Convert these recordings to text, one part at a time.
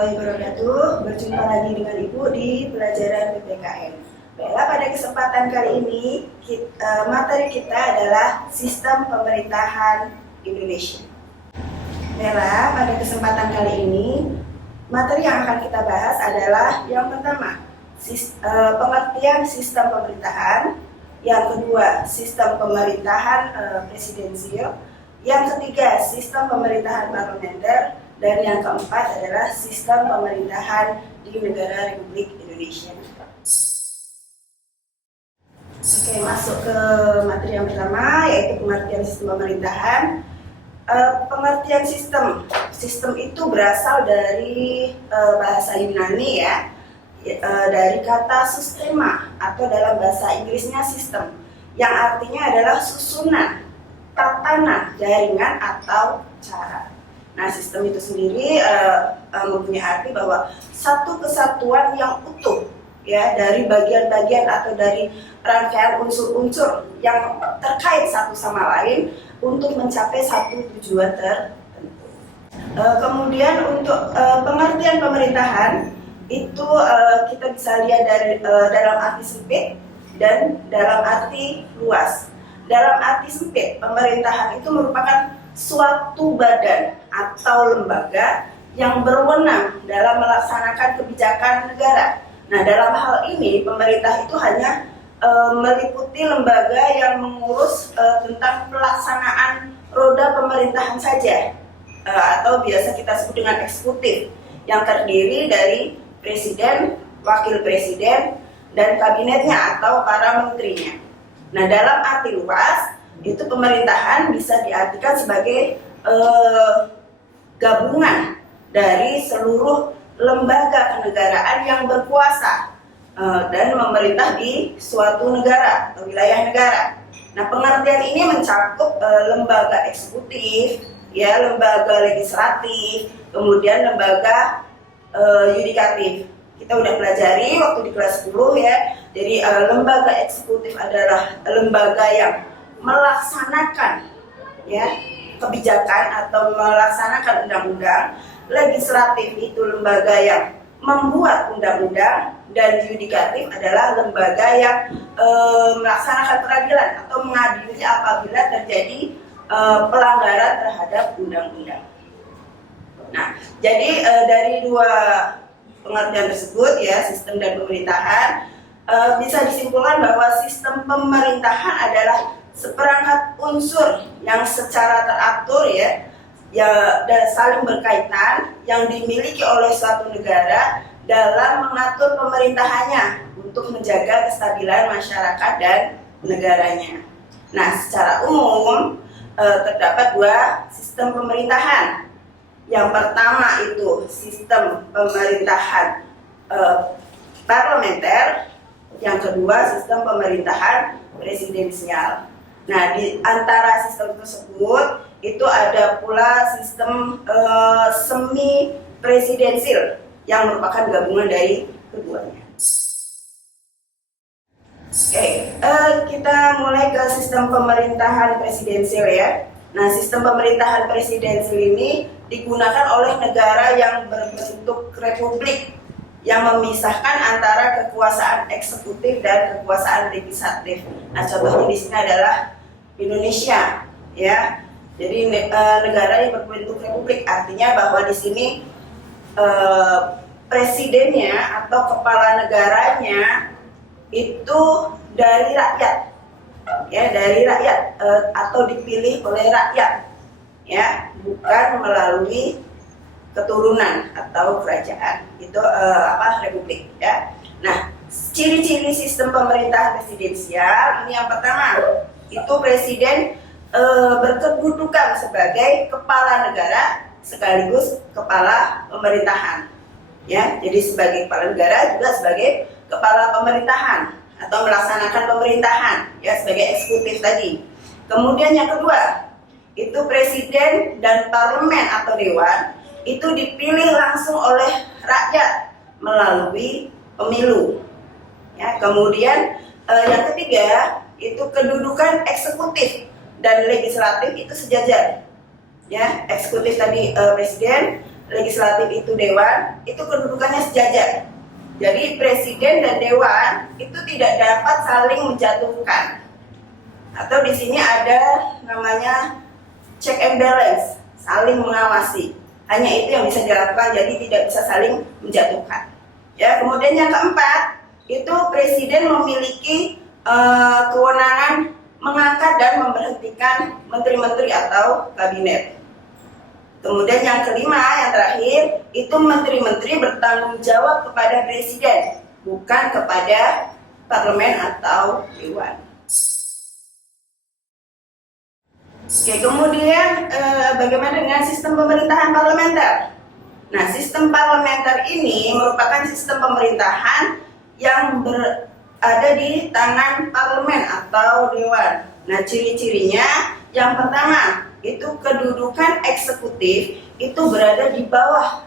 warahmatullahi wabarakatuh. Berjumpa lagi dengan Ibu di pelajaran PPKN. Baiklah, pada kesempatan kali ini materi kita adalah sistem pemerintahan Indonesia. Baiklah, pada kesempatan kali ini materi yang akan kita bahas adalah yang pertama, pengertian sistem pemerintahan. Yang kedua, sistem pemerintahan presidensial. Yang ketiga, sistem pemerintahan parlementer. Dan yang keempat adalah sistem pemerintahan di negara Republik Indonesia. Oke, masuk ke materi yang pertama, yaitu pengertian sistem pemerintahan. Pengertian sistem itu berasal dari bahasa Yunani ya, dari kata sistema atau dalam bahasa Inggrisnya sistem, yang artinya adalah susunan, tatanan, jaringan atau cara. Nah, sistem itu sendiri mempunyai arti bahwa satu kesatuan yang utuh ya, dari bagian-bagian atau dari rangkaian unsur-unsur yang terkait satu sama lain untuk mencapai satu tujuan tertentu. Kemudian untuk pengertian pemerintahan itu kita bisa lihat dari dalam arti sempit dan dalam arti luas. Dalam arti sempit, pemerintahan itu merupakan suatu badan atau lembaga yang berwenang dalam melaksanakan kebijakan negara. Nah, dalam hal ini pemerintah itu hanya meliputi lembaga yang mengurus tentang pelaksanaan roda pemerintahan saja, atau biasa kita sebut dengan eksekutif, yang terdiri dari presiden, wakil presiden, dan kabinetnya atau para menterinya. Nah, dalam arti luas, itu pemerintahan bisa diartikan sebagai gabungan dari seluruh lembaga kenegaraan yang berkuasa dan memerintah di suatu negara atau wilayah negara. Nah, pengertian ini mencakup lembaga eksekutif, ya, lembaga legislatif, kemudian lembaga yudikatif. Kita udah pelajari waktu di kelas 10 ya. Jadi lembaga eksekutif adalah lembaga yang melaksanakan ya kebijakan atau melaksanakan undang-undang. Legislatif itu lembaga yang membuat undang-undang, dan yudikatif adalah lembaga yang melaksanakan peradilan atau mengadili apabila terjadi pelanggaran terhadap undang-undang. Nah, jadi dari dua pengertian tersebut ya, sistem dan pemerintahan, bisa disimpulkan bahwa sistem pemerintahan adalah seperangkat unsur yang secara teratur ya dan saling berkaitan yang dimiliki oleh suatu negara dalam mengatur pemerintahannya untuk menjaga kestabilan masyarakat dan negaranya. Nah, secara umum terdapat dua sistem pemerintahan. Yang pertama itu sistem pemerintahan parlementer, yang kedua sistem pemerintahan presidensial. Nah, di antara sistem tersebut itu ada pula sistem semi presidensial yang merupakan gabungan dari keduanya. Oke, kita mulai ke sistem pemerintahan presidensial ya. Nah, sistem pemerintahan presidensial ini digunakan oleh negara yang berbentuk republik yang memisahkan antara kekuasaan eksekutif dan kekuasaan legislatif. Nah, contohnya di sini adalah Indonesia, ya. Jadi negara yang berbentuk republik artinya bahwa di sini presidennya atau kepala negaranya itu dari rakyat, ya, dari rakyat atau dipilih oleh rakyat, ya, bukan melalui keturunan atau kerajaan. Itu republik ya. Nah, ciri-ciri sistem pemerintahan presidensial ini yang pertama, itu presiden berkedudukan sebagai kepala negara sekaligus kepala pemerintahan ya. Jadi sebagai kepala negara juga sebagai kepala pemerintahan atau melaksanakan pemerintahan ya, sebagai eksekutif tadi. Kemudian yang kedua, itu presiden dan parlemen atau dewan itu dipilih langsung oleh rakyat melalui pemilu ya. Kemudian yang ketiga, itu kedudukan eksekutif dan legislatif itu sejajar ya. Eksekutif tadi presiden, legislatif itu dewan, itu kedudukannya sejajar. Jadi presiden dan dewan itu tidak dapat saling menjatuhkan. Atau di sini ada namanya check and balance, saling mengawasi. Hanya itu yang bisa dilakukan, jadi tidak bisa saling menjatuhkan. Ya, kemudian yang keempat, itu presiden memiliki kewenangan mengangkat dan memberhentikan menteri-menteri atau kabinet. Kemudian yang kelima, yang terakhir, itu menteri-menteri bertanggung jawab kepada presiden, bukan kepada parlemen atau dewan. Oke, kemudian bagaimana dengan sistem pemerintahan parlementer? Nah, sistem parlementer ini merupakan sistem pemerintahan yang berada di tangan parlemen atau dewan. Nah, ciri-cirinya yang pertama, itu kedudukan eksekutif itu berada di bawah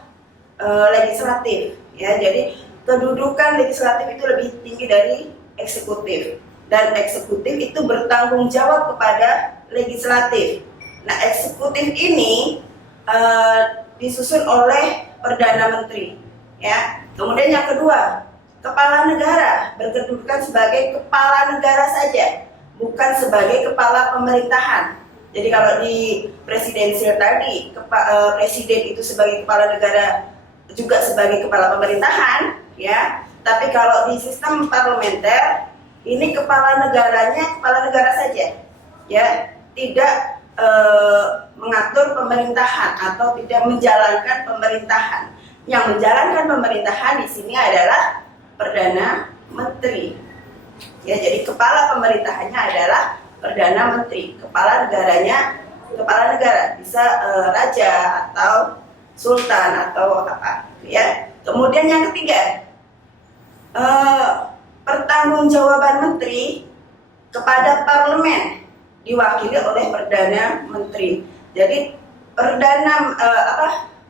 legislatif. Ya, jadi kedudukan legislatif itu lebih tinggi dari eksekutif. Dan eksekutif itu bertanggung jawab kepada legislatif. Nah, eksekutif ini disusun oleh Perdana Menteri. Ya. Kemudian yang kedua, kepala negara berkedudukan sebagai kepala negara saja, bukan sebagai kepala pemerintahan. Jadi kalau di presidensial tadi, presiden itu sebagai kepala negara juga sebagai kepala pemerintahan, ya. Tapi kalau di sistem parlementer, ini kepala negaranya kepala negara saja, ya, tidak mengatur pemerintahan atau tidak menjalankan pemerintahan. Yang menjalankan pemerintahan di sini adalah Perdana Menteri. Ya, jadi kepala pemerintahannya adalah Perdana Menteri, kepala negaranya kepala negara, bisa raja atau sultan atau apa, ya. Kemudian yang ketiga, pertanggungjawaban menteri kepada parlemen diwakili oleh Perdana Menteri. Jadi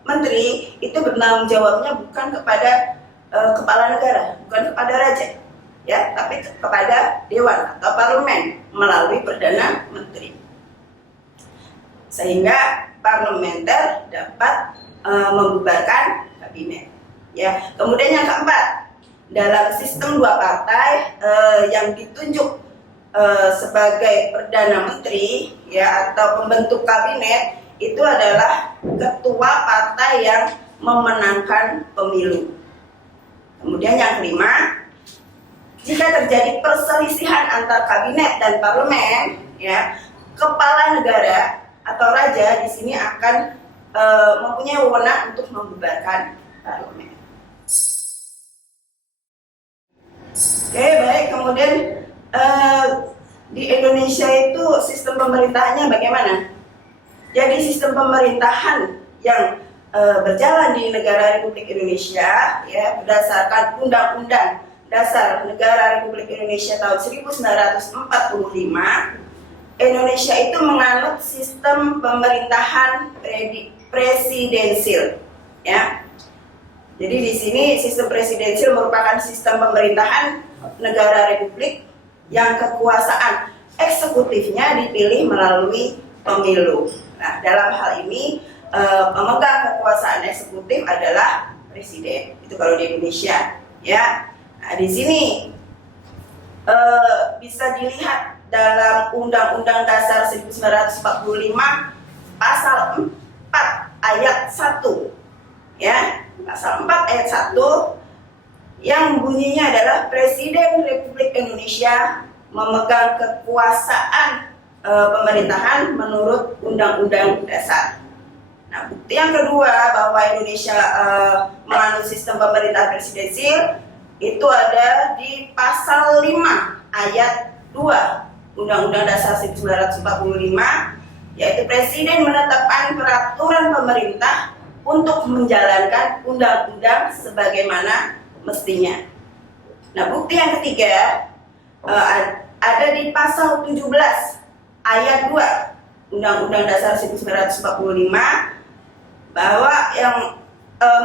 Menteri itu bertanggung jawabnya bukan kepada kepala negara, bukan kepada raja, ya, tapi kepada dewan atau parlemen melalui Perdana Menteri. Sehingga parlementer dapat membubarkan kabinet. Ya. Kemudian yang keempat, dalam sistem dua partai yang ditunjuk sebagai Perdana Menteri, ya, atau pembentuk kabinet itu adalah ketua partai yang memenangkan pemilu. Kemudian yang kelima, jika terjadi perselisihan antar kabinet dan parlemen, ya, kepala negara atau raja di sini akan mempunyai wewenang untuk membubarkan parlemen. Oke, baik. Kemudian di Indonesia itu sistem pemerintahannya bagaimana? Jadi sistem pemerintahan yang berjalan di negara Republik Indonesia, ya, berdasarkan Undang-Undang Dasar Negara Republik Indonesia tahun 1945, Indonesia itu menganut sistem pemerintahan presidensil, ya. Jadi di sini sistem presidensil merupakan sistem pemerintahan negara republik yang kekuasaan eksekutifnya dipilih melalui pemilu. Nah, dalam hal ini pemegang kekuasaan eksekutif adalah presiden. Itu kalau di Indonesia, ya. Nah, di sini bisa dilihat dalam Undang-Undang Dasar 1945 pasal 4 ayat 1, ya. Pasal 4 ayat 1 yang bunyinya adalah Presiden Republik Indonesia memegang kekuasaan pemerintahan menurut Undang-Undang Dasar. Nah, bukti yang kedua bahwa Indonesia menganut sistem pemerintahan presidensil itu ada di pasal 5 ayat 2 Undang-Undang Dasar 1945, yaitu Presiden menetapkan peraturan pemerintah untuk menjalankan undang-undang sebagaimana mestinya. Nah, bukti yang ketiga ada di pasal 17 ayat 2 Undang-Undang Dasar 1945 bahwa yang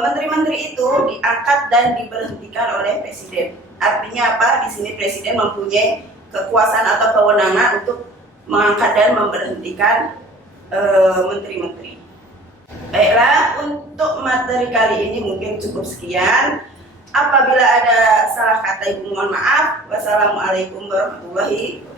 menteri-menteri itu diangkat dan diberhentikan oleh presiden. Artinya apa? Di sini presiden mempunyai kekuasaan atau kewenangan untuk mengangkat dan memberhentikan menteri-menteri. Baiklah, untuk untuk materi kali ini mungkin cukup sekian. Apabila ada salah kata, Ibu mohon maaf. Wassalamualaikum warahmatullahi wabarakatuh.